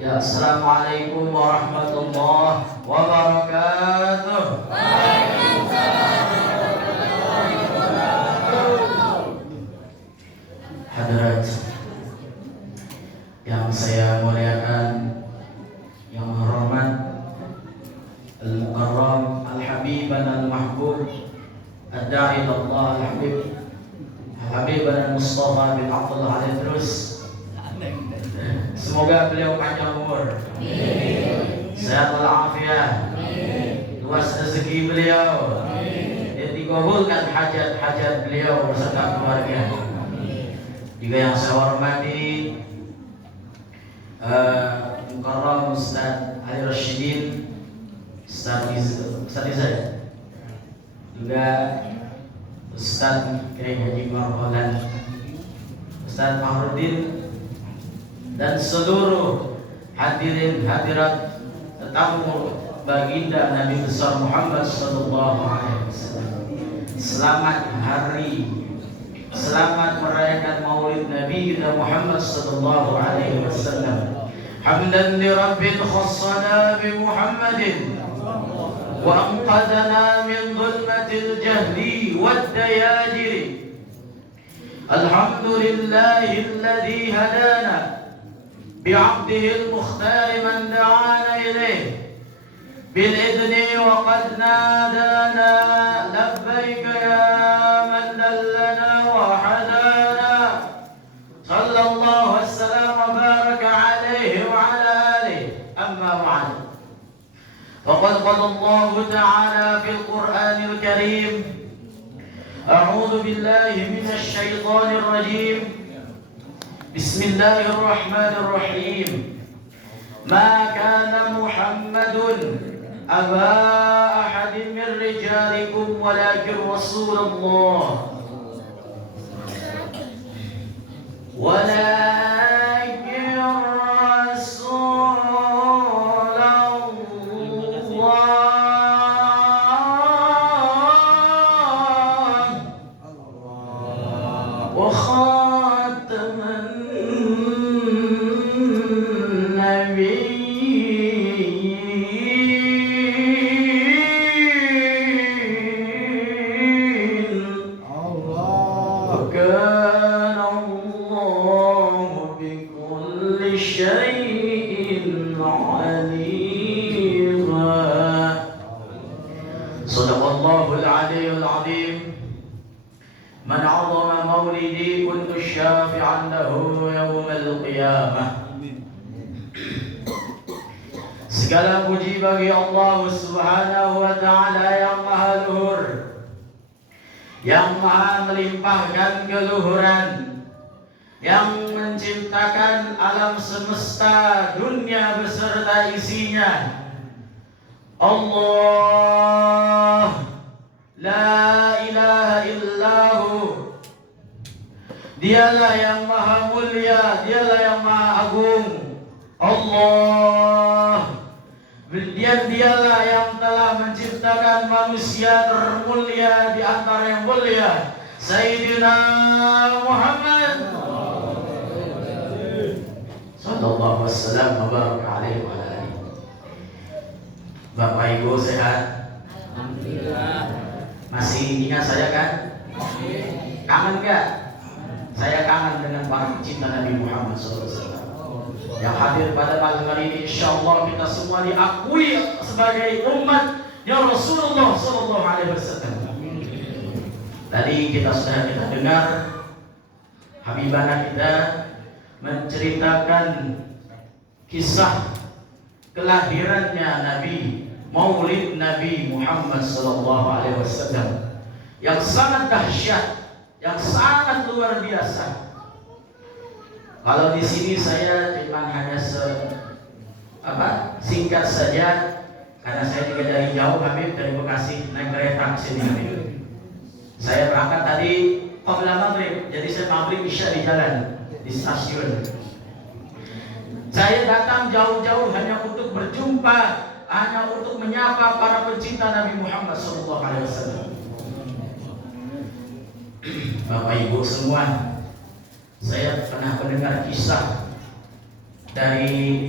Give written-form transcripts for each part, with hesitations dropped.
Ya, assalamualaikum warahmatullahi wabarakatuh. Waalaikumsalam warahmatullahi wabarakatuh. Hadirat yang saya muliakan, yang hormat, Al-Mukarram, Al-Habiban Al-Mahbub, Ad-Da'i Allah Al-Habib, Al-Habiban Al-Mustafa bin Abdullah Al-Idrus. Semoga beliau panjang umur, sehat walafiat, luas rezeki beliau, dan dikabulkan hajat-hajat beliau beserta keluarga. Juga yang saya hormati Mukarram Ustaz Ali Rashidin, Ustaz Izzat, juga Ustaz Kiai Haji Marholan, Ustaz Mahrudin, dan seluruh hadirin hadirat tetamu baginda Nabi besar Muhammad sallallahu alaihi wasallam. Selamat hari, selamat merayakan Maulid Nabi kita Muhammad sallallahu alaihi wasallam. Hamdan li Rabbil khassana bi Muhammadin wa anqadana min dhulmatil jahli wad dayajiri. Alhamdulillahi alladhi hadana بعبده المختار من دعانا إليه بالإذن وقد نادانا لبيك يا من دلنا وحدانا صلى الله وسلم وبارك عليه وعلى آله. أما بعد، فقد قال الله تعالى في القرآن الكريم: أعوذ بالله من الشيطان الرجيم، بسم الله الرحمن الرحيم. ما كان محمد أبا أحد من رجالكم ولكن رسول الله وخاتم النبيين وكان الله بكل شيء عليما. صدق الله العلي العظيم. من عظم مولدي كنت شافعا له يوم القيامة. Segala puji bagi Allah Subhanahu wa Ta'ala yang maha luhur, yang maha melimpahkan keluhuran, yang menciptakan alam semesta dunia beserta isinya. Allah la ilaha illahu, dialah yang maha mulia, dialah yang maha agung. Allah, dialah yang telah menciptakan manusia termulia di antara yang mulia, Sayyidina Muhammad sallallahu wasallam wa baraka alaihi wa alihi. Bapak Ibu sehat? Alhamdulillah. Masih ingat saya kan? Kangen gak? Saya kangen dengan para pecinta Nabi Muhammad SAW yang hadir pada malam hari ini. Insya Allah kita semua diakui sebagai umat ya Rasulullah SAW. Tadi kita sudah dengar Habibana kita menceritakan kisah kelahirannya Nabi, Maulid Nabi Muhammad SAW yang sangat dahsyat, yang sangat luar biasa. Kalau di sini saya cuma hanya singkat saja, karena saya juga dari jauh Habib, dari Bekasi naik kereta ke sini Habib. Saya berangkat tadi qabla maghrib, jadi saya maghrib isya di jalan di stasiun. Saya datang jauh-jauh hanya untuk berjumpa, hanya untuk menyapa para pecinta Nabi Muhammad SAW. Bapak Ibu semua, saya pernah mendengar kisah dari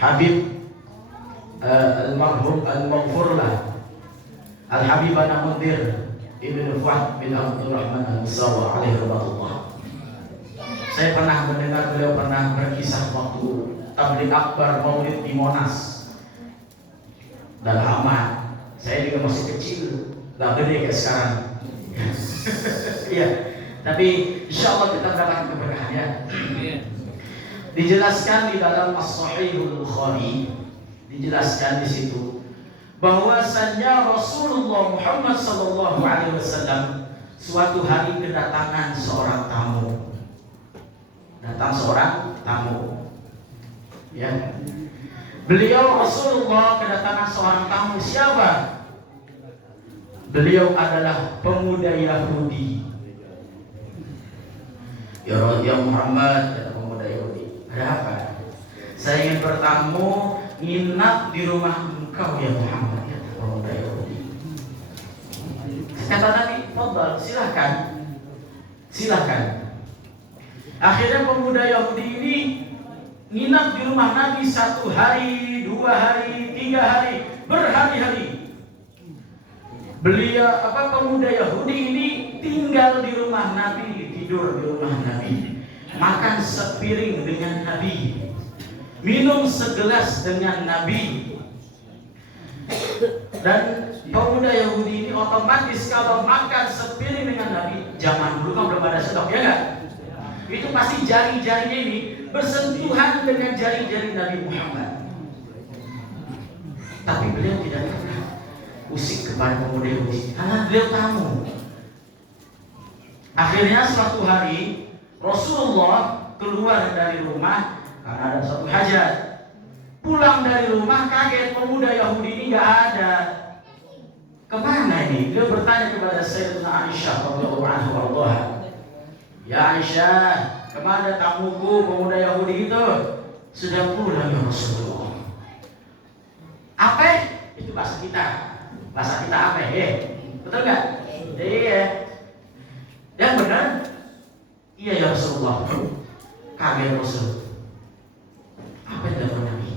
Habib al-Maghfurlah Al-Habibana Mundir Ibn Fuad bin Abdurrahman al-Musawa alaihi rahmatullah. Saya pernah mendengar beliau pernah berkisah waktu tabligh akbar maulid di Monas. Udah lama, saya juga masih kecil, gak gede kayak sekarang. Iya, tapi insya Allah kita mendapatkan keberkahannya. Dijelaskan di dalam As-Sahihul Bukhari, dijelaskan di situ bahwasannya Rasulullah Muhammad sallallahu alaihi wasallam suatu hari kedatangan seorang tamu. Datang seorang tamu. Ya. Beliau Rasulullah kedatangan seorang tamu. Siapa? Beliau adalah pemuda Yahudi. Ya Muhammad, kata pemuda Yahudi. Ada apa? Saya ingin bertamu, nginap di rumah engkau ya Muhammad, ya pemuda Yahudi. Kata Nabi, fadhal, silahkan. Silahkan. Akhirnya pemuda Yahudi ini nginap di rumah Nabi 1 hari, 2 hari, 3 hari, berhari-hari. Beliau pemuda Yahudi ini tinggal di rumah Nabi, tidur di rumah Nabi, makan sepiring dengan Nabi, minum segelas dengan Nabi. Dan pemuda Yahudi ini otomatis kalau makan sepiring dengan Nabi, zaman dulu kan belum ada sendok, ya enggak? Itu pasti jari-jarinya ini bersentuhan dengan jari-jari Nabi Muhammad. Tapi beliau tidak pernah usik kepada pemuda Yahudi karena beliau tamu. Akhirnya suatu hari Rasulullah keluar dari rumah karena ada suatu hajat. Pulang dari rumah kaget, pemuda Yahudi ini nggak ada. Kemana ini? Dia bertanya kepada Sayyidatuna Aisyah radhiyallahu anha. Ya Aisyah, kemana tamuku pemuda Yahudi itu? Sudah pulang ya Rasulullah. Apa? Itu bahasa kita. Bahasa kita apa? Betul nggak? Iya. Yang benar? Iya ya Rasulullah. Kaget Rasul. Apa yang dilakukan Nabi?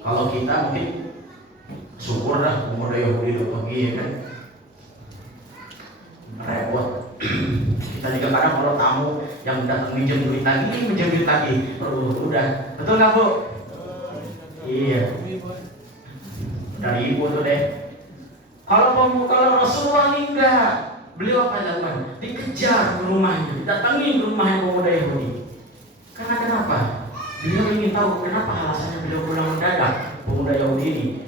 Kalau kita mungkin syukurlah pemuda Yahudi udah pergi, ya kan? Repot. Kita juga kadang kalau tamu yang datang minjem duit lagi, udah, betul nggak Bu? Iya. Dari ibu tuh deh. Kalau Rasulullah ini enggak, beliau apa jawaban? Dikejar ke rumahnya, datangi ke rumahnya pemuda Yahudi. Karena kenapa? Beliau ingin tahu kenapa alasannya beliau pulang mendadak pemuda Yahudi ini.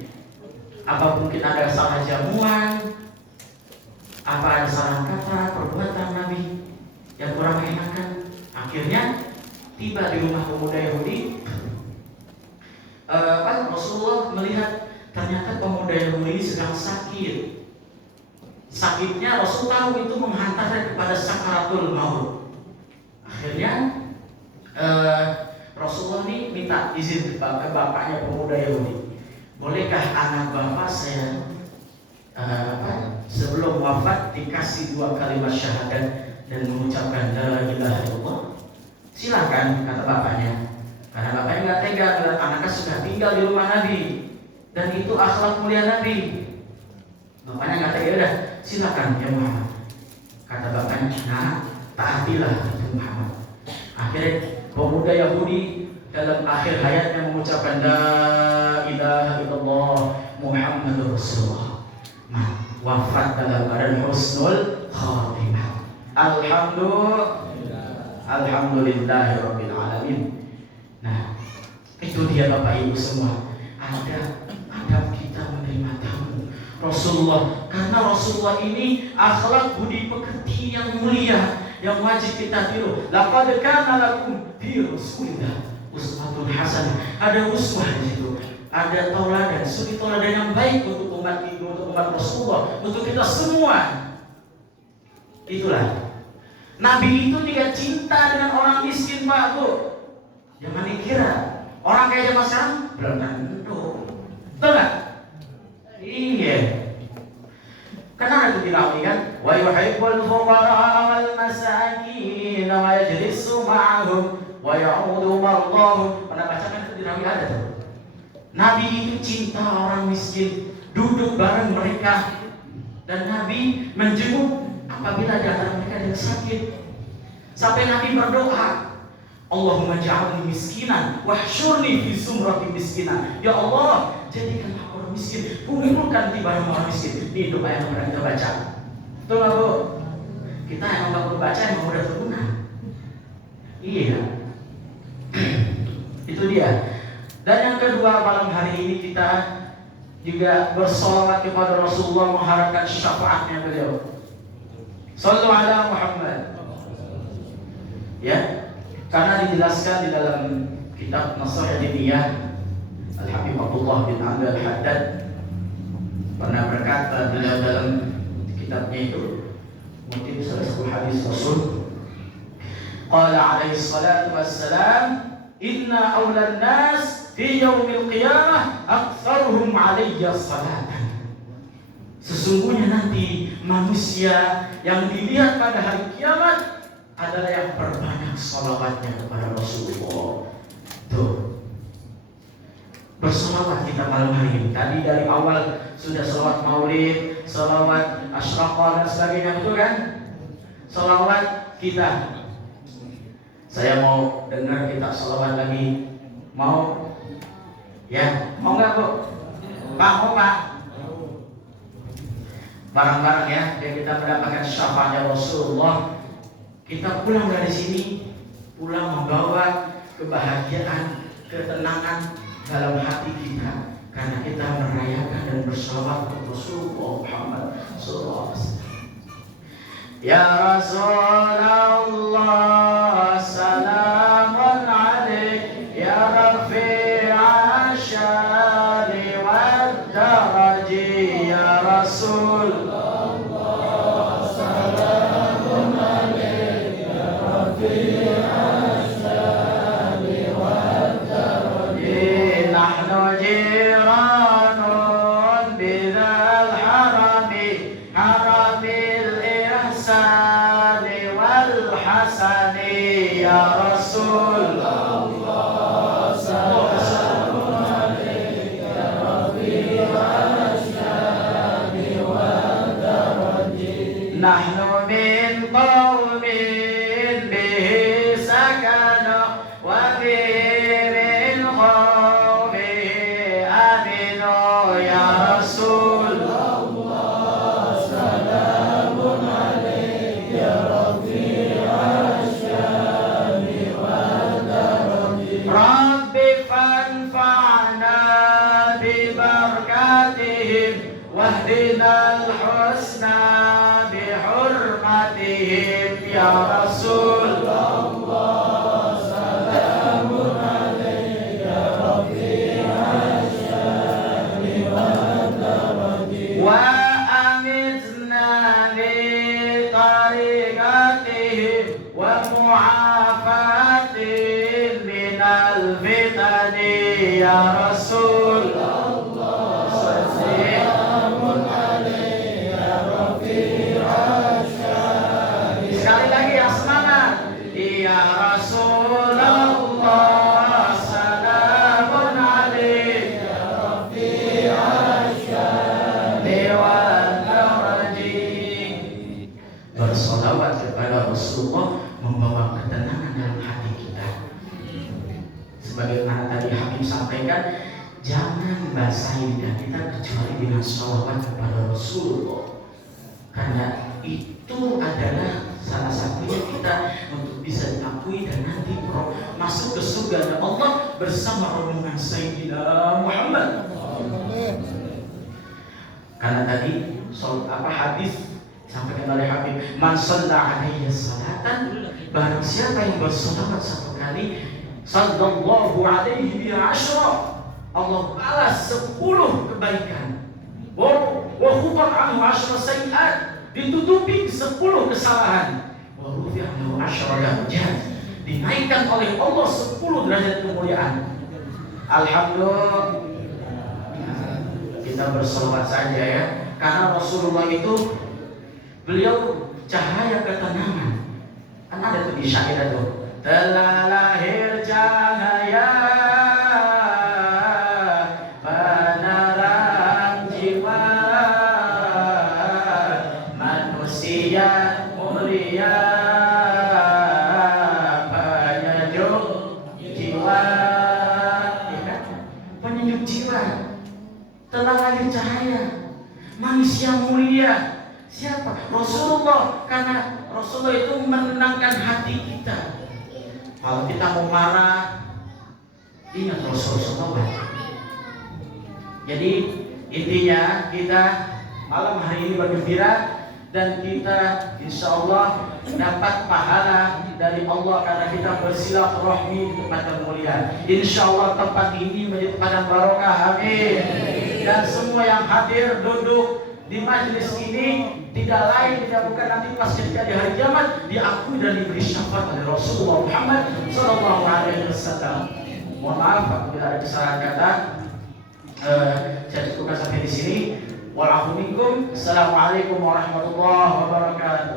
Apa mungkin ada salah jamuan? Apa ada salah kata, perbuatan Nabi yang kurang mengenakan? Akhirnya tiba di rumah pemuda Yahudi. Rasulullah melihat ternyata pemuda Yahudi ini sedang sakit. Sakitnya Rasul tahu itu menghantarnya kepada sakaratul maut. Akhirnya Rasulullah ini minta izin ke bapaknya pemuda Yahudi. Bolehkah anak bapak saya sebelum wafat dikasih 2 kalimat syahadat dan mengucapkan la ilaha illallah? Silakan, kata bapaknya. Karena bapaknya nggak tega melihat anaknya sudah tinggal di rumah Nabi dan itu akhlak mulia Nabi. Bapaknya nggak tega, udah silakan ya Muhammad. Kata bapaknya, nah taatilah itu Muhammad. Akhirnya pemuda Yahudi dalam akhir hayatnya mengucapkan la ilaha illallah Muhammadur Rasulullah. Wafat dalam keadaan husnul khatimah. Alhamdulillahirabbil alamin. Nah, itu dia Bapak Ibu semua. Ada adab kita menerima tamu Rasulullah, karena Rasulullah ini akhlak budi pekerti yang mulia yang wajib kita tiru. Laqad kana lakum fi Rasulillah uswatun hasanah. Ada uswah di situ. Ada tauladan, suri tauladan yang baik untuk umat ini, untuk umat Rasulullah, untuk kita semua. Itulah. Nabi itu tidak cinta dengan orang miskin, Pak Bu. Jangan dikira orang kaya zaman sekarang belum tentu. Betul nggak? Iya. Karena itu dilakukan kan? Wa yuhibbul fuqara wal masakin wa yajlisu ma'ahum wa ya'udu mardahum. Pernah baca kan itu di Nabi ada tuh. Nabi itu cinta orang miskin, duduk bareng mereka, dan Nabi menjenguk apabila di antara mereka ada yang sakit. Sampai Nabi berdoa, Allahumma ja'alni miskinan wahsyurni fi zumrati miskinan. Ya Allah, jadikan aku orang miskin, kumpulkan di bareng orang miskin. Ini doa yang pernah kita baca. Betul nggak Bu? Kita yang nggak perlu baca emang udah terguna. Iya. Itu dia. Dan yang kedua, malam hari ini kita juga bersolawat kepada Rasulullah, mengharapkan syafaatnya beliau. Sallu ala Muhammad. Ya, karena dijelaskan di dalam kitab Nasihat Diniyah, Al-Habib Abdullah bin Amr Al-Haddad pernah berkata beliau dalam kitabnya itu, mungkin salah satu hadis Rasul, qala alaihi salatu wassalam, inna awlan nas fi yaumil qiyamah aktsaruhum alayya salatan. Sesungguhnya nanti manusia yang dilihat pada hari kiamat adalah yang berbanyak salawatnya kepada Rasulullah. Tuh, bersalawat kita malam hari ini. Tadi dari awal sudah salawat maulid, salawat asyraqah dan sebagainya, betul kan? Salawat kita. Saya mau dengar kita salawat lagi. Mau? Ya, mau nggak Bu? Pak, mau Pak? Barang-barang ya, biar kita mendapatkan syafaatnya Rasulullah. Kita pulang dari sini, pulang membawa kebahagiaan, ketenangan dalam hati kita, karena kita merayakan dan bersalawat kepada Rasulullah Muhammad SAW. Ya Rasulullah, salamun alaik, ya Rafi'a syari wa daraji, ya Rasul. Nahnu min qawmin bihi sakana wa bihi min khawfihi aminu, ya Rasul. Salamun alaik ya Rafi'a syami wa daraji. Rabbi fanfa'na bi barakatihim wahdina al-husna ya Rasulullah, salamun alaik ya Rafi'a syami wa daraji. Wa amitna bi tariqatihim wa mu'afatin minal fitani, ya Rasulullah. Bersolawat kepada Rasulullah membawa ketenangan dalam hati kita. Sebagaimana tadi Habib sampaikan, jangan basahi lidah kita kecuali dengan sholawat kepada Rasulullah, karena itu adalah salah satunya kita untuk bisa diakui dan nanti masuk ke surga Allah bersama rombongan Sayyidina Muhammad. Karena tadi hadis sampaikan oleh Habib, man shalla alaihi salatan, barang siapa yang bersolawat satu kali, sallallahu alaihi bi asyra, Allah balas 10 kebaikan. Wa khufar anhu asyra sayiat, ditutupi 10 kesalahan. Wa rufi'a lahu asyra darajat, dinaikkan oleh Allah 10 derajat kemuliaan. Alhamdulillah, kita bersolawat saja ya, karena Rasulullah itu beliau cahaya ketenangan. Kan ada tuh di syair itu, telah lahir cahaya penerang jiwa manusia mulia penyejuk jiwa, ya kan? Penyejuk jiwa, telah lahir cahaya manusia mulia. Siapa? Rasulullah. Karena Rasulullah itu menenangkan hati kita. Kalau kita mau marah, ingat Rasulullah. Jadi intinya kita malam hari ini bergembira dan kita insya Allah dapat pahala dari Allah karena kita bersilaturahmi di tempat yang mulia. Insya Allah tempat ini menjadi tempat yang barokah. Amin. Dan semua yang hadir duduk di majelis ini tidak lain tidak bukan nanti pas ketika di hari kiamat diakui dan diberi syafaat oleh Rasulullah Muhammad Sallallahu Alaihi Wasallam. Mohon maaf apabila ada kesalahan kata. Saya cukupkan sampai di sini. Assalamualaikum warahmatullahi wabarakatuh.